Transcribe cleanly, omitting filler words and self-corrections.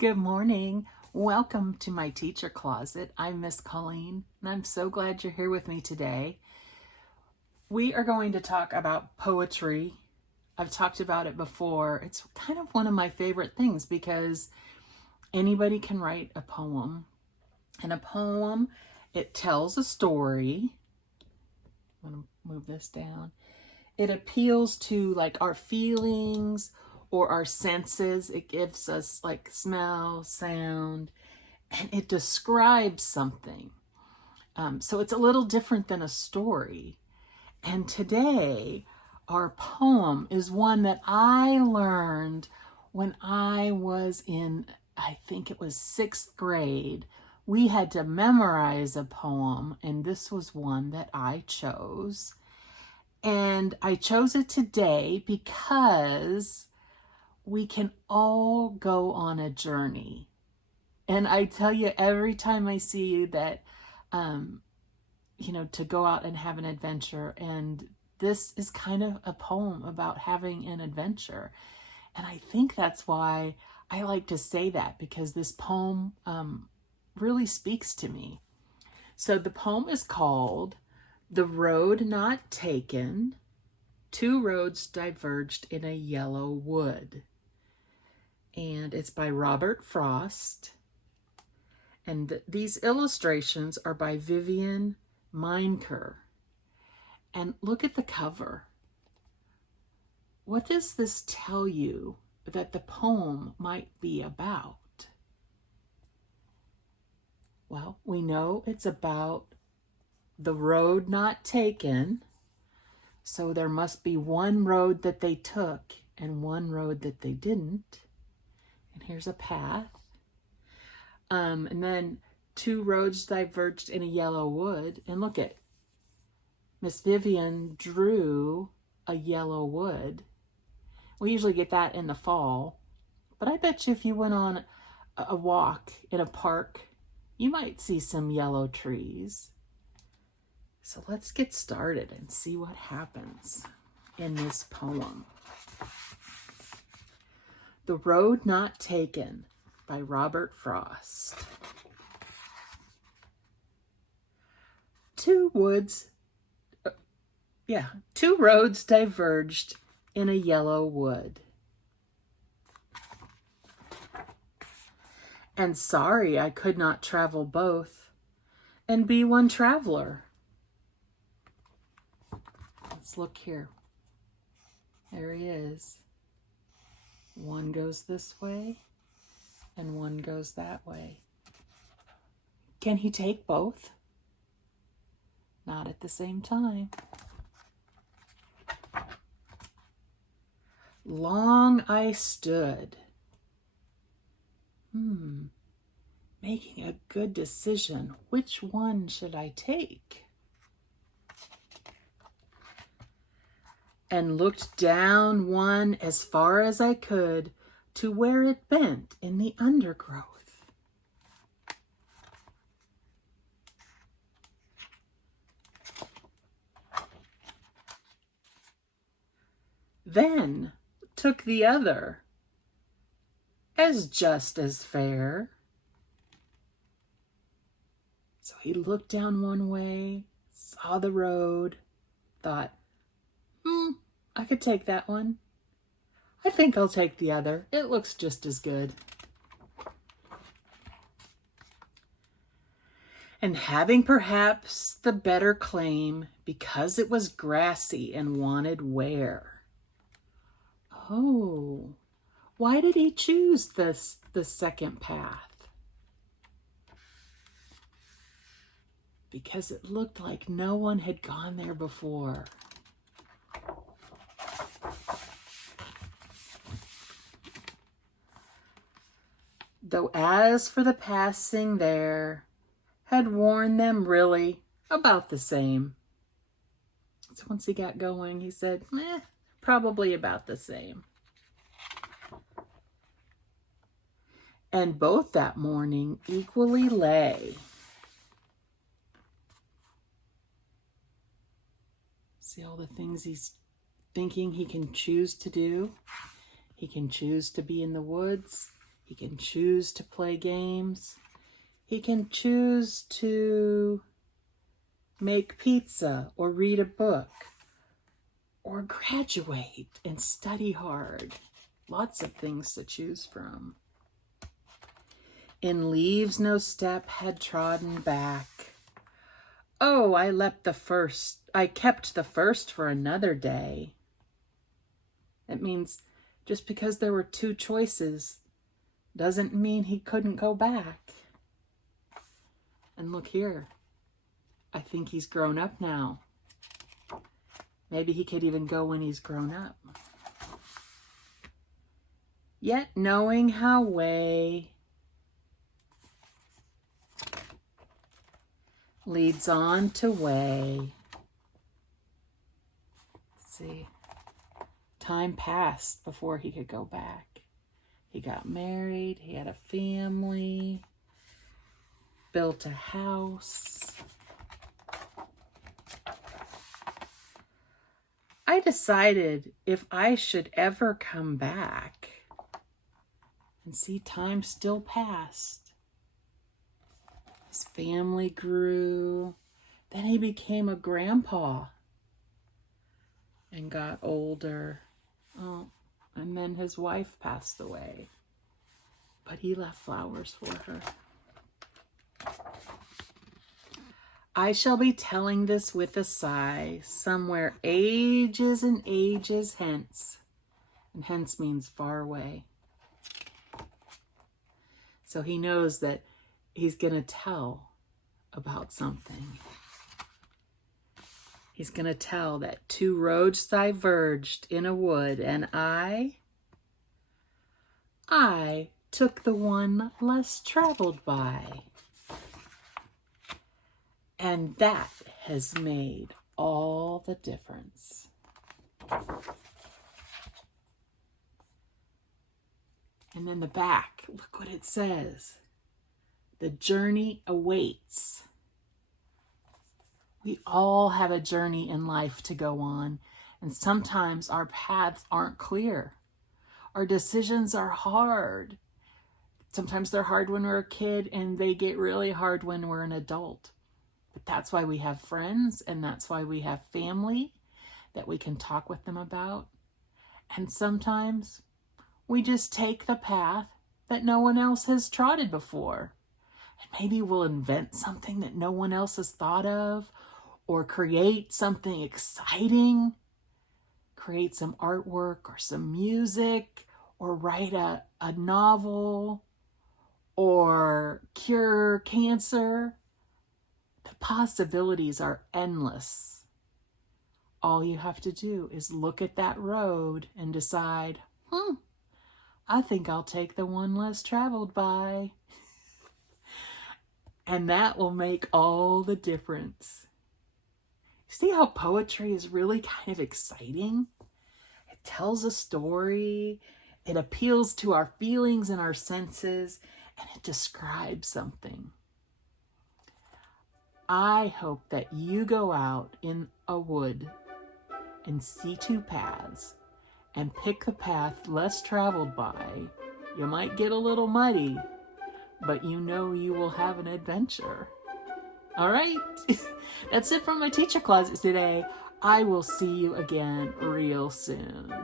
Good morning. Welcome to my teacher closet. I'm Miss Colene, and I'm so glad you're here with me today. We are going to talk about poetry. I've talked about it before. It's kind of one of my favorite things because anybody can write a poem. And a poem, it tells a story. I'm going to move this down. It appeals to like our feelings or our senses. It gives us like smell, sound, and it describes something. So it's a little different than a story. And today, our poem is one that I learned when I was in, I think it was 6th grade. We had to memorize a poem, and this was one that I chose. And I chose it today because we can all go on a journey. And I tell you, every time I see that, to go out and have an adventure, and this is kind of a poem about having an adventure. And I think that's why I like to say that, because this poem really speaks to me. So the poem is called "The Road Not Taken, Two Roads Diverged in a Yellow Wood." And it's by Robert Frost. And these illustrations are by Vivian, Mineker. And look at the cover. What does this tell you that the poem might be about? Well, we know it's about the road not taken. So there must be one road that they took and one road that they didn't. And here's a path. And then two roads diverged in a yellow wood. And look at Miss Vivian drew a yellow wood. We usually get that in the fall. But I bet you if you went on a walk in a park, you might see some yellow trees. So let's get started and see what happens in this poem. The Road Not Taken by Robert Frost. Two roads diverged in a yellow wood. And sorry I could not travel both and be one traveler. Let's look here. There he is. One goes this way and one goes that way. Can he take both? Not at the same time. Long I stood, making a good decision. Which one should I take? And looked down one as far as I could to where it bent in the undergrowth. Then took the other as just as fair. So he looked down one way, saw the road, thought, I could take that one. I think I'll take the other. It looks just as good. And having perhaps the better claim, because it was grassy and wanted wear. Oh, why did he choose the second path? Because it looked like no one had gone there before. Though as for the passing there, had worn them really about the same. So once he got going, he said, probably about the same. And both that morning equally lay. See all the things he's thinking he can choose to do? He can choose to be in the woods. He can choose to play games. He can choose to make pizza or read a book or graduate and study hard. Lots of things to choose from. In leaves no step had trodden back. Oh, I kept the first for another day. That means just because there were two choices doesn't mean he couldn't go back. And look here. I think he's grown up now. Maybe he could even go when he's grown up. Yet knowing how way leads on to way. Let's see. Time passed before he could go back. He got married, he had a family, built a house. I decided if I should ever come back, and see, time still passed. His family grew. Then he became a grandpa and got older. Oh, and then his wife passed away. But he left flowers for her. I shall be telling this with a sigh, somewhere ages and ages hence. And hence means far away. So he knows that he's going to tell about something. He's going to tell that two roads diverged in a wood, and I took the one less traveled by. And that has made all the difference. And in the back, look what it says. The journey awaits. We all have a journey in life to go on, and sometimes our paths aren't clear. Our decisions are hard. Sometimes they're hard when we're a kid, and they get really hard when we're an adult. But that's why we have friends, and that's why we have family that we can talk with them about. And sometimes we just take the path that no one else has trotted before. And maybe we'll invent something that no one else has thought of, or create something exciting, create some artwork or some music, or write a novel, or cure cancer. The possibilities are endless. All you have to do is look at that road and decide, I think I'll take the one less traveled by. And that will make all the difference. See how poetry is really kind of exciting? It tells a story, it appeals to our feelings and our senses, and it describes something. I hope that you go out in a wood and see two paths and pick the path less traveled by. You might get a little muddy, but you know you will have an adventure. All right, that's it from my teacher closet today. I will see you again real soon.